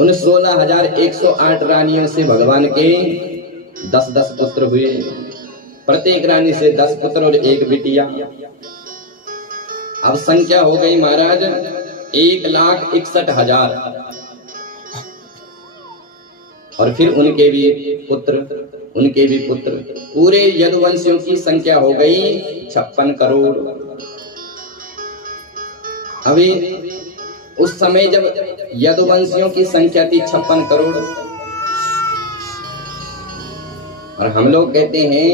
उन 16,108 रानियों से भगवान के 10-10 पुत्र हुए। प्रत्येक रानी से 10 पुत्र और 1 बिटिया। अब संख्या हो गई महाराज 1,61,000। और फिर उनके भी पुत्र। पूरे यदुवंशियों की संख्या हो गई 56 करोड़। अभी उस समय जब यदुवंशियों की संख्या थी 56 करोड़, और हम लोग कहते हैं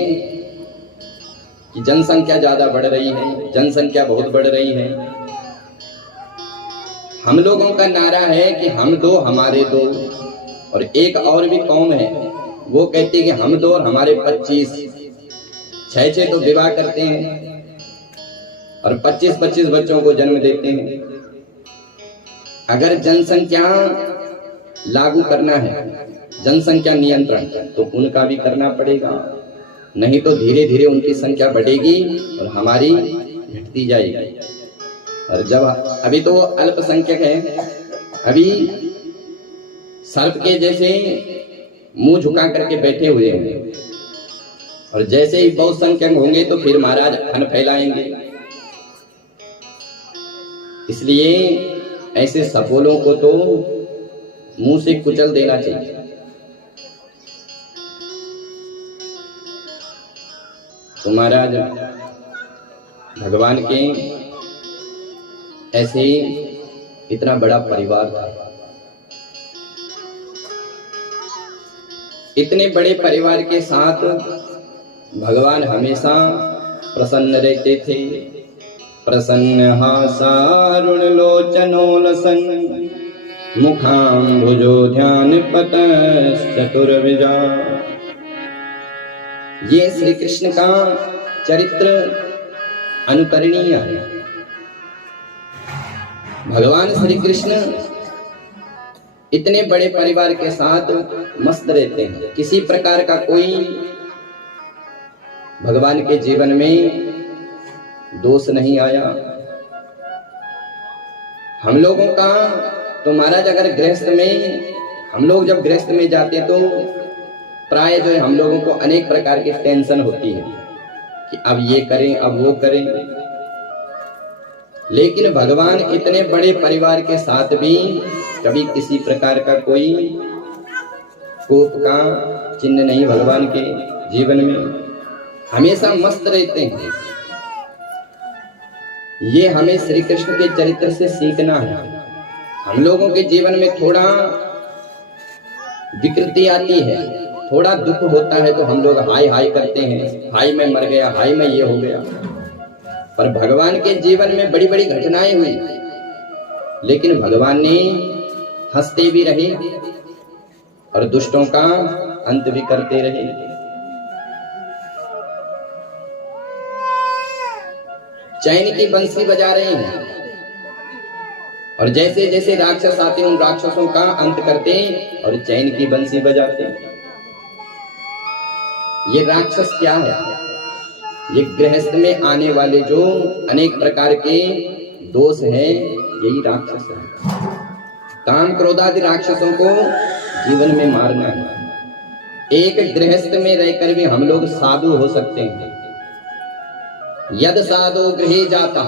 कि जनसंख्या ज्यादा बढ़ रही है, जनसंख्या बहुत बढ़ रही है। हम लोगों का नारा है कि हम दो हमारे दो, और एक और भी कौम है वो कहती है कि हम दो और हमारे 25। 6 तो विवाह करते हैं और 25 बच्चों को जन्म देते हैं। अगर जनसंख्या लागू करना है, जनसंख्या नियंत्रण, तो उनका भी करना पड़ेगा, नहीं तो धीरे धीरे उनकी संख्या बढ़ेगी और हमारी घटती जाएगी। और जब अभी तो अल्पसंख्यक है, अभी सर्प के जैसे मुंह झुका करके बैठे हुए हैं, और जैसे ही बहुसंख्यक होंगे तो फिर महाराज फन फैलाएंगे। इसलिए ऐसे सफोलों को तो मुंह से कुचल देना चाहिए। तो महाराज भगवान के ऐसे इतना बड़ा परिवार था। इतने बड़े परिवार के साथ भगवान हमेशा प्रसन्न रहते थे। प्रसन्न हासारुण लोचनो लसन मुखाम्बुजो ध्यान पतश्चतुर्विजा। ये श्री कृष्ण का चरित्र अनुकरणीय है। भगवान श्री कृष्ण इतने बड़े परिवार के साथ मस्त रहते हैं। किसी प्रकार का कोई भगवान के जीवन में दोष नहीं आया। हम लोगों का तो महाराज अगर गृहस्थ में, हम लोग जब गृहस्थ में जाते तो प्राय जो है हम लोगों को अनेक प्रकार की टेंशन होती है कि अब ये करें, अब वो करें। लेकिन भगवान इतने बड़े परिवार के साथ भी कभी किसी प्रकार का कोई कोप का चिन्ह नहीं भगवान के जीवन में। हमेशा मस्त रहते हैं। ये हमें श्री कृष्ण के चरित्र से सीखना है। हम लोगों के जीवन में थोड़ा विकृति आती है, थोड़ा दुख होता है तो हम लोग हाय हाय करते हैं, हाय मैं मर गया, हाय मैं ये हो गया। पर भगवान के जीवन में बड़ी बड़ी घटनाएं हुई, लेकिन भगवान ने हंसते भी रहे और दुष्टों का अंत भी करते रहे। चैन की बंसी बजा रहे हैं, और जैसे जैसे राक्षस आते हैं उन राक्षसों का अंत करते हैं और चैन की बंसी बजाते हैं। ये राक्षस क्या है? ये गृहस्थ में आने वाले जो अनेक प्रकार के दोष हैं, यही राक्षस है। काम क्रोध आदि राक्षसों को जीवन में मारना है। एक गृहस्थ में रहकर भी हम लोग साधु हो सकते हैं। यद साधु गृहे जाता,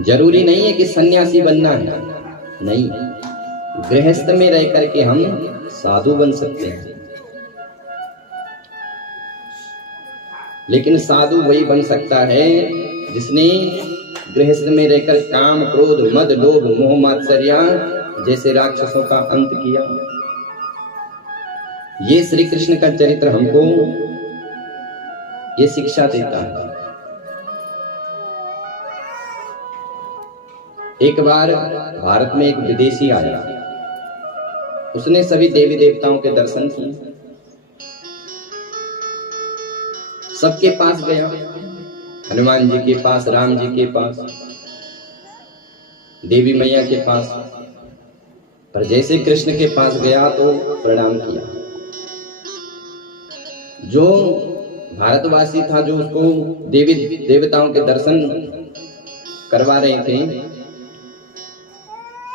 जरूरी नहीं है कि सन्यासी बनना है, नहीं, गृहस्थ में रह करके हम साधु बन सकते हैं। लेकिन साधु वही बन सकता है जिसने गृहस्थ में रहकर काम क्रोध मद लोभ मोह मात्सर्य जैसे राक्षसों का अंत किया। ये श्री कृष्ण का चरित्र हमको ये शिक्षा देता है। एक बार भारत में एक विदेशी आया, उसने सभी देवी देवताओं के दर्शन किए, सबके पास गया, हनुमान जी के पास, राम जी के पास, देवी मैया के पास, पर जैसे कृष्ण के पास गया तो प्रणाम किया। जो भारतवासी था, जो उसको देवी देवताओं के दर्शन करवा रहे थे,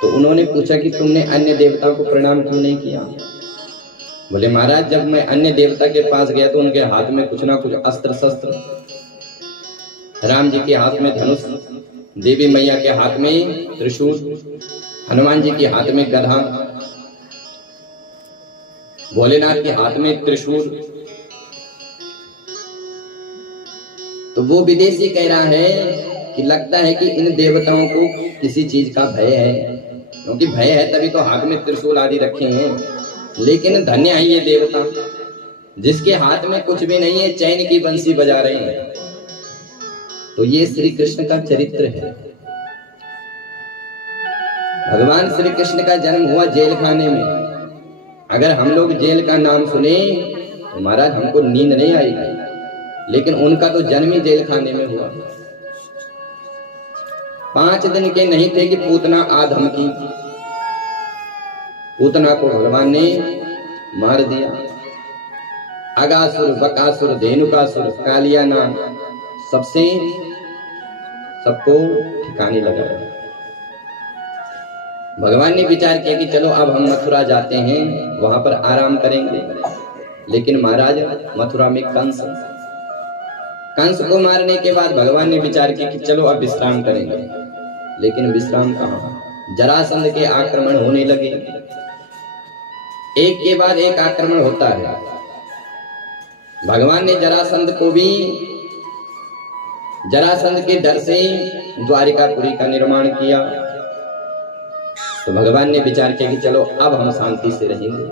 तो उन्होंने पूछा कि तुमने अन्य देवताओं को प्रणाम क्यों नहीं किया? बोले महाराज, जब मैं अन्य देवता के पास गया तो उनके हाथ में कुछ ना कुछ अस्त्र शस्त्र, राम जी के हाथ में धनुष, देवी मैया के हाथ में त्रिशूल, हनुमान जी के हाथ में गदा, भोलेनाथ के हाथ में त्रिशूल। तो वो विदेशी कह रहा है कि लगता है कि इन देवताओं को किसी चीज का भय है, क्योंकि भय है तभी तो हाथ में त्रिशूल आदि रखे हैं। लेकिन धन्य है ये देवता जिसके हाथ में कुछ भी नहीं है, चैन की बंसी बजा रहे हैं। तो ये श्री कृष्ण का चरित्र है। भगवान श्री कृष्ण का जन्म हुआ जेल खाने में। अगर हम लोग जेल का नाम सुने तो महाराज हमको नींद नहीं आएगी, लेकिन उनका तो जन्म ही जेल खाने में हुआ। 5 दिन के नहीं थे कि पूतना आधम की, पूतना को भगवान ने मार दिया। अगासुर, बकासुर, धेनुकासुर, कालिया नाम सबको ठिकाने लगा। भगवान ने विचार किया कि चलो अब हम मथुरा जाते हैं, वहां पर आराम करेंगे। लेकिन महाराज मथुरा में कंस को मारने के बाद भगवान ने विचार किया कि चलो अब विश्राम करेंगे। लेकिन विश्राम कहाँ, जरासंध के आक्रमण होने लगे। एक के बाद एक आक्रमण होता है। भगवान ने जरासंध को भी, जरासंध के डर से द्वारिकापुरी का निर्माण किया। तो भगवान ने विचार किया कि चलो अब हम शांति से रहेंगे।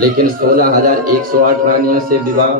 लेकिन 16,108 रानियों से विवाह,